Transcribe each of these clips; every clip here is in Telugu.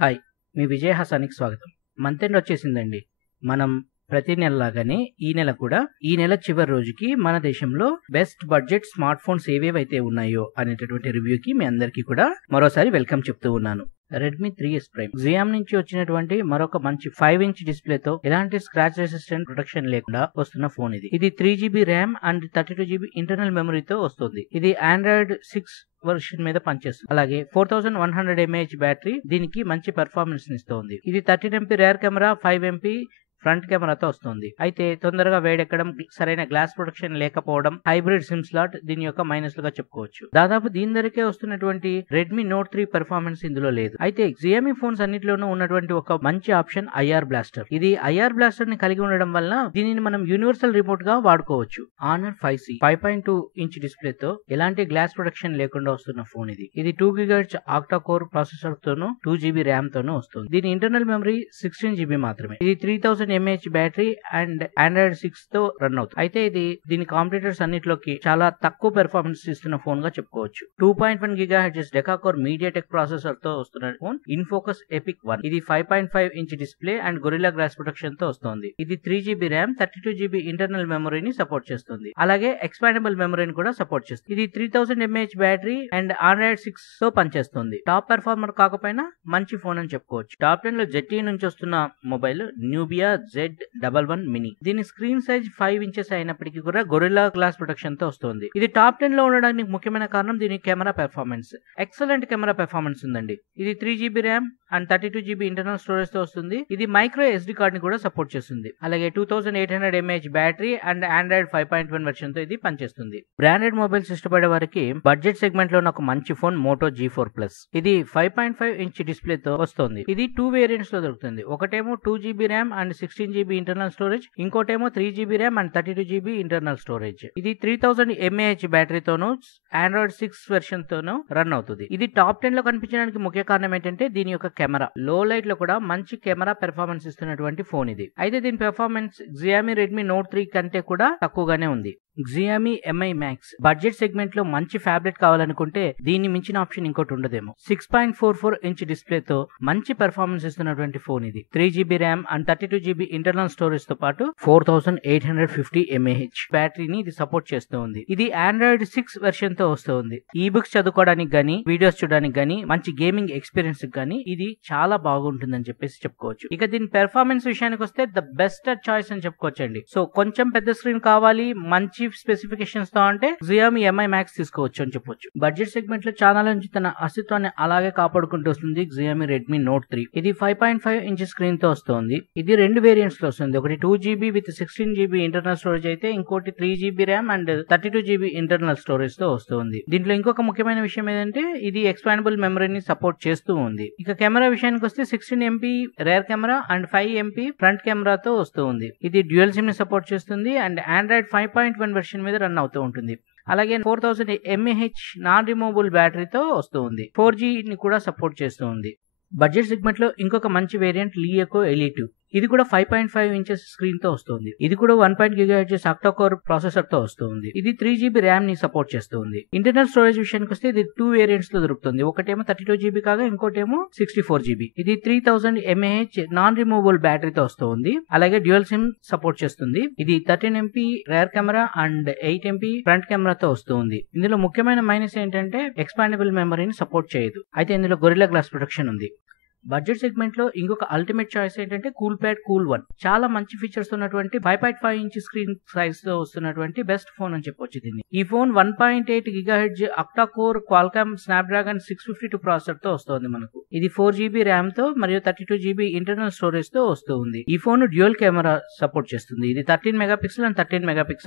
హాయ్, మీ విజయ్ హాసానికి స్వాగతం. మంత్ ఎండ్ వచ్చేసిందండి. మనం ప్రతి నెలలాగానే ఈ నెల కూడా ఈ నెల చివరి రోజుకి మన దేశంలో బెస్ట్ బడ్జెట్ స్మార్ట్ ఫోన్స్ ఏవేవైతే ఉన్నాయో అనేటటువంటి రివ్యూకి మీ అందరికీ కూడా మరోసారి వెల్కమ్ చెప్తూ ఉన్నాను. రెడ్మీ 3S ప్రైమ్ జియామ్ నుంచి వచ్చినటువంటి మరొక మంచి 5-inch డిస్ప్లేతో ఎలాంటి స్క్రాచ్ రెసిస్టెంట్ ప్రొటెక్షన్ లేకుండా వస్తున్న ఫోన్ ఇది. ఇది 3GB RAM and 32GB internal మెమరీతో వస్తుంది. ఇది ఆండ్రాయిడ్ 6 వర్షన్ మీద పనిచేస్తుంది. అలాగే 4100 mAh బ్యాటరీ దీనికి మంచి పెర్ఫార్మెన్స్ ఇస్తుంది. ఇది 13MP rear camera, 5MP front కెమెరాతో వస్తుంది. అయితే తొందరగా వేడెక్కడం, సరైన గ్లాస్ ప్రొటెక్షన్ లేకపోవడం హైబ్రిడ్ సిమ్ స్లాట్ దీని యొక్క మైనస్లుగా చెప్పుకోవచ్చు. దాదాపు దీని ధరకే వస్తున్నటువంటి రెడ్మీ నోట్ 3 పెర్ఫార్మెన్స్ ఇందులో లేదు. అయితే జియామీ ఫోన్స్ అన్నిటిలోనూ ఉన్నటువంటి ఒక మంచి ఆప్షన్ ఐఆర్ బ్లాస్టర్. ఇది ఐఆర్ బ్లాస్టర్ ని కలిగి ఉండడం వల్ల దీనిని మనం యూనివర్సల్ రిమోట్ గా వాడుకోవచ్చు. ఆనర్ 5C 5.2-inch డిస్ప్లేతో ఎలాంటి గ్లాస్ ప్రొటెక్షన్ లేకుండా వస్తున్న ఫోన్ ఇది. ఇది 2 GHz ఆక్టా కోర్ ప్రాసెసర్ తోనూ 2GB ర్యామ్ తోనూ వస్తుంది. దీని ఇంటర్నల్ మెమరీ 16GB మాత్రమే. ఇది 3000 mAh బ్యాటరీ అండ్ ఆండ్రాయిడ్ 6 తో రన్ అవుతుంది. అయితే ఇది దీని కాంపిటీటర్స్ అన్నిటిలోకి చాలా తక్కువ పెర్ఫార్మెన్స్ ఇస్తున్న ఫోన్ గా చెప్పుకోవచ్చు. 2.1 GHz డెకాకోర్ మీడియాటెక్ ప్రాసెసర్ తో వస్తున్న ఫోన్ ఇన్ఫోకస్ ఎపిక్ 1. ఇది 5.5-inch display and gorilla glass protection తో వస్తుంది. ఇది 3GB ర్యామ్, 32GB ఇంటర్నల్ మెమరీని సపోర్ట్ చేస్తుంది. అలాగే ఎక్స్పాండబుల్ మెమరీని కూడా సపోర్ట్ చేస్తుంది. ఇది 3000 mAh బ్యాటరీ అండ్ ఆండ్రాయిడ్ 6 తో పనిచేస్తుంది. టాప్ పెర్ఫార్మర్ కాకపోయినా మంచి ఫోన్ అని చెప్పుకోవచ్చు. టాప్ 10 లో ZTE నుంచి వస్తున్న మొబైల్ న్యూబియా Z11 మినీ. దీని స్క్రీన్ సైజ్ 5 inches అయినప్పటికీ కూడా గొరిల్లా గ్లాస్ ప్రొటెక్షన్ తో వస్తుంది. ఇది టాప్ 10 లో ఉండడానికి ముఖ్యమైన కారణం దీని camera performance. Excellent camera performance ఉందండి. ఇది 3GB RAM and 32GB internal storage తో వస్తుంది. ఇది మైక్రో SD కార్డ్ ని కూడా సపోర్ట్ చేస్తుంది. అలాగే 2800 mAh battery and Android 5.1 version తో ఇది పనిచేస్తుంది. బ్రాండెడ్ మొబైల్స్ ఇష్టపడే వారికి బడ్జెట్ సెగ్మెంట్ లో ఒక మంచి ఫోన్ మోటో G4 Plus. ఇది 5.5-inch డిస్ప్లే తో వస్తుంది. ఇది 2 వేరియంట్స్ లో దొరుకుతుంది. ఒకటేమో 2GB RAM and 16GB internal storage, ఇంకోటేమో 3GB RAM and 32GB internal storage. ఇది 3000 mAh బ్యాటరీతోనూ ఆండ్రాయిడ్ 6 వెర్షన్ తోనూ రన్ అవుతుంది. ఇది టాప్ 10 లో కనిపించడానికి ముఖ్య కారణం ఏంటంటే దీని యొక్క కెమెరా. లో లైట్ లో కూడా మంచి కెమెరా పెర్ఫార్మెన్స్ ఇస్తున్నటువంటి ఫోన్ ఇది. అయితే దీని పెర్ఫార్మెన్స్ జియామీ రెడ్మీ నోట్ 3 కంటే కూడా తక్కువగానే ఉంది. జియామీ Mi Max బడ్జెట్ సెగ్మెంట్ లో మంచి ఫ్యాబ్లెట్ కావాలనుకుంటే దీన్ని మించిన ఆప్షన్ ఇంకోటి ఉండదేమో. 6.44-inch డిస్ప్లే తో మంచి పెర్ఫార్మెన్స్ ఇస్తున్నటువంటి ఫోన్ ఇది. 3GB RAM and 32GB internal storage తో పాటు 4850 mAh బ్యాటరీని ఇది సపోర్ట్ చేస్తూ ఉంది. ఇది ఆండ్రాయిడ్ 6 వెర్షన్ తో వస్తుంది. ఈ బుక్స్ చదువుకోవడానికి గానీ, వీడియోస్ చూడడానికి గానీ, మంచి గేమింగ్ ఎక్స్పీరియన్స్ గానీ ఇది చాలా బాగుంటుందని చెప్పేసి చెప్పుకోవచ్చు. ఇక దీని పెర్ఫార్మెన్స్ విషయానికి వస్తే ద బెస్ట్ చాయిస్ అని చెప్పుకోవచ్చండి. సో కొంచెం పెద్ద స్క్రీన్ కావాలి, మంచి స్పెసిఫికేషన్స్ తో అంటే జియామీ Mi Max తీసుకోవచ్చు అని చెప్పొచ్చు. బడ్జెట్ సెగ్మెంట్ లో చాలా నుంచి తన అస్తిత్వాన్ని అలాగే కాపాడుకుంటూ వస్తుంది జియామీ రెడ్మీ నోట్ 3. ఇది 5.5-inch స్క్రీన్ తో వస్తుంది. ఇది 2 వేరియంట్స్ లో వస్తుంది. ఒకటి 2GB with 16GB internal storage అయితే ఇంకోటి 3GB RAM and 32GB internal storage తో వస్తుంది. దీంట్లో ఇంకొక ముఖ్యమైన విషయం ఏంటంటే ఇది ఎక్స్పాండబుల్ మెమరీని సపోర్ట్ చేస్తూ ఉంది. ఇక కెమెరా విషయానికి వస్తే 16MP rear camera and 5MP front కెమెరాతో వస్తూ ఉంది. ఇది డ్యూయల్ సిమ్ ని సపోర్ట్ చేస్తుంది అండ్ ఆండ్రాయిడ్ 5.1 వెర్షన్ మీద రన్ అవుతూ ఉంటుంది. అలాగే 4000 mAh నాన్ రిమూవబుల్ బ్యాటరీతో వస్తూ ఉంది. 4G ని కూడా సపోర్ట్ చేస్తూ ఉంది. బడ్జెట్ సెగ్మెంట్ లో ఇంకొక మంచి వేరియంట్ లియోకో Elite. ఇది కూడా 5.5 inches స్క్రీన్ తో వస్తుంది. ఇది కూడా 1.1 GHz ఆక్టా కోర్ ప్రాసెసర్ తో వస్తుంది. ఇది 3GB ర్యామ్ ని సపోర్ట్ చేస్తుంది. ఇంటర్నల్ స్టోరేజ్ విషయానికి వస్తే ఇది 2 వేరియంట్స్ లో దొరుకుతుంది. ఒకటేమో 32GB కాగా ఇంకోటేమో 64GB. ఇది 3000 mAh నాన్ రిమూవబుల్ బ్యాటరీతో వస్తుంది. అలాగే డ్యూయల్ సిమ్ సపోర్ట్ చేస్తుంది. ఇది 13MP rear camera and 8MP front కెమెరాతో వస్తుంది. ఇందులో ముఖ్యమైన మైనస్ ఏంటంటే ఎక్స్పాండబుల్ మెమరీని సపోర్ట్ చేయదు. అయితే ఇందులో గొరిల్లా గ్లాస్ ప్రొటెక్షన్ ఉంది. బడ్జెట్ సెగ్మెంట్ లో ఇంకొక అల్టిమేట్ చాయిస్ ఏంటంటే కూల్ప్యాడ్ కూల్ 1. చాలా మంచి ఫీచర్స్ ఉన్నటువంటి 5.5-inch స్క్రీన్ సైజ్ తో వస్తున్నటువంటి బెస్ట్ ఫోన్ అని చెప్పొచ్చు దీన్ని. ఈ phone 1.8 GHz octa core Qualcomm Snapdragon 652 processor తో వస్తుంది మనకు. ఇది 4GB ర్యామ్ తో మరియు 32GB ఇంటర్నల్ స్టోరేజ్ తో వస్తుంది. ఈ ఫోన్ డ్యూయల్ కెమెరా సపోర్ట్ చేస్తుంది. ఇది 13 MP అండ్ 13 MP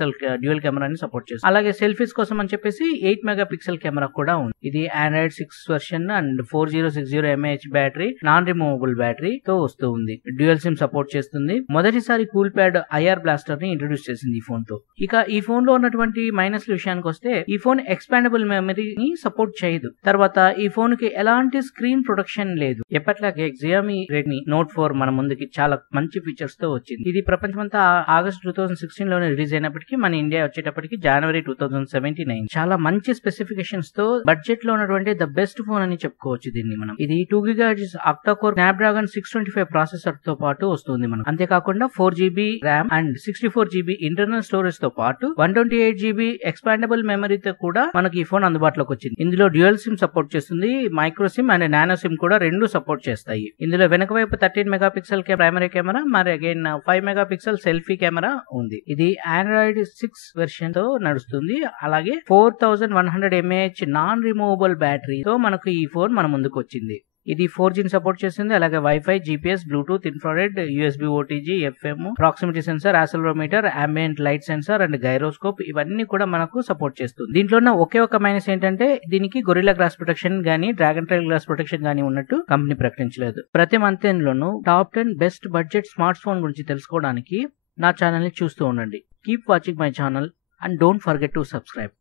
డ్యూయల్ కెమెరాని సపోర్ట్ చేస్తుంది. అలాగే సెల్ఫీస్ కోసం అని చెప్పేసి 8 MP కెమెరా కూడా ఉంది. ఇది Android 6 version and 4060 mAh battery, non removable battery తో వస్తూ ఉంది. డ్యూయల్ సిమ్ సపోర్ట్ చేస్తుంది. మొదటిసారి కూల్ ప్యాడ్ ఐఆర్ బ్లాస్టర్ ని ఇంట్రొడ్యూస్ చేసింది ఈ ఫోన్ తో. ఇక ఈ ఫోన్ లో ఉన్నటువంటి మైనస్ విషయానికి వస్తే ఈ ఫోన్ ఎక్స్పాండబుల్ మెమరీని సపోర్ట్ చేయదు. తర్వాత ఈ ఫోన్ కి ఎలాంటి స్క్రీన్ ప్రొటెక్షన్ లేదు. ఎప్పట్లాగే జియామీ రెడ్మీ నోట్ 4 మన ముందుకి చాలా మంచి ఫీచర్స్ తో వచ్చింది. ఇది ప్రపంచమంతా ఆగస్ట్ 2016 లోనే రిలీజ్ అయినప్పటికీ మన ఇండియా వచ్చేటప్పటికి జనవరి 2017 చాలా మంచి స్పెసిఫికేషన్స్ తో బడ్జెట్ లో ఉన్నటువంటి ద బెస్ట్ ఫోన్ అని చెప్పుకోవచ్చు దీన్ని మనం. ఇది 2 GHz octa core Snapdragon 625 processor తో పాటు వస్తుంది మనకు. అంతేకాకుండా 4GB RAM and 64GB internal storage తో పాటు 128GB ఎక్స్పాండబుల్ మెమరీతో కూడా మనకి ఈ ఫోన్ అందుబాటులోకి వచ్చింది. ఇందులో డ్యూయల్ సిమ్ సపోర్ట్ చేస్తుంది, micro SIM and nano SIM కూడా రెండు సపోర్ట్ చేస్తాయి. ఇందులో వెనక వైపు 13 మెగాపిక్సెల్ ప్రైమరీ కెమెరా, మరి అగైన్ 5 మెగాపిక్సెల్ సెల్ఫీ కెమెరా ఉంది. ఇది ఆండ్రాయిడ్ 6 వెర్షన్ తో నడుస్తుంది. అలాగే 4100 mAh నాన్ రిమూవబుల్ బ్యాటరీతో మనకు ఈ ఫోన్ మన ముందుకు వచ్చింది. ఇది 4Gని సపోర్ట్ చేస్తుంది. అలాగే wifi, GPS, Bluetooth, infrared, USB OTG, FM, proximity sensor, accelerometer, ambient light sensor and gyroscope ఇవన్నీ కూడా మనకు సపోర్ట్ చేస్తుంది. దీంట్లో ఉన్న ఒకే ఒక మైనస్ ఏంటంటే దీనికి గొరిల్లా గ్లాస్ ప్రొటెక్షన్ గానీ డ్రాగన్ ట్రైల్ గ్లాస్ ప్రొటెక్షన్ గానీ ఉన్నట్టు కంపెనీ ప్రకటించలేదు. ప్రతి మంత్ లోను top 10 best budget smartphone గురించి తెలుసుకోవడానికి నా ఛానల్ ని చూస్తూ ఉండండి. Keep watching my channel and don't forget to subscribe.